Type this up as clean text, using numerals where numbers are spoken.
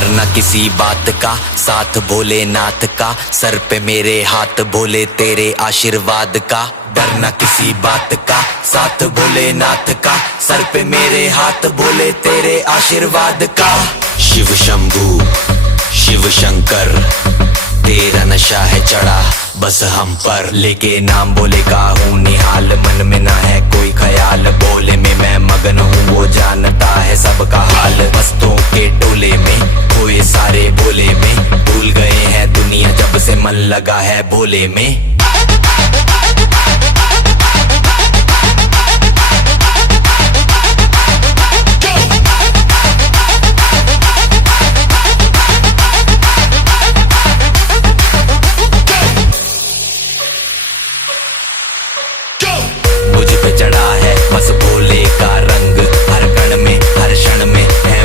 डरना किसी बात का, साथ भोलेनाथ का, सर पे मेरे हाथ भोले तेरे आशीर्वाद का। डरना किसी बात का, साथ भोलेनाथ का, सर पे मेरे हाथ भोले तेरे आशीर्वाद का। शिव शंभू शिव शंकर तेरा नशा है चढ़ा बस हम पर, लेके नाम बोले का हूँ निहाल, मन में ना है कोई ख्याल, बोले में मैं मगन हूँ वो जानता है सबका हाल। मस्तों के टोले में खोए सारे भोले में, भूल गए हैं दुनिया जब से मन लगा है भोले में।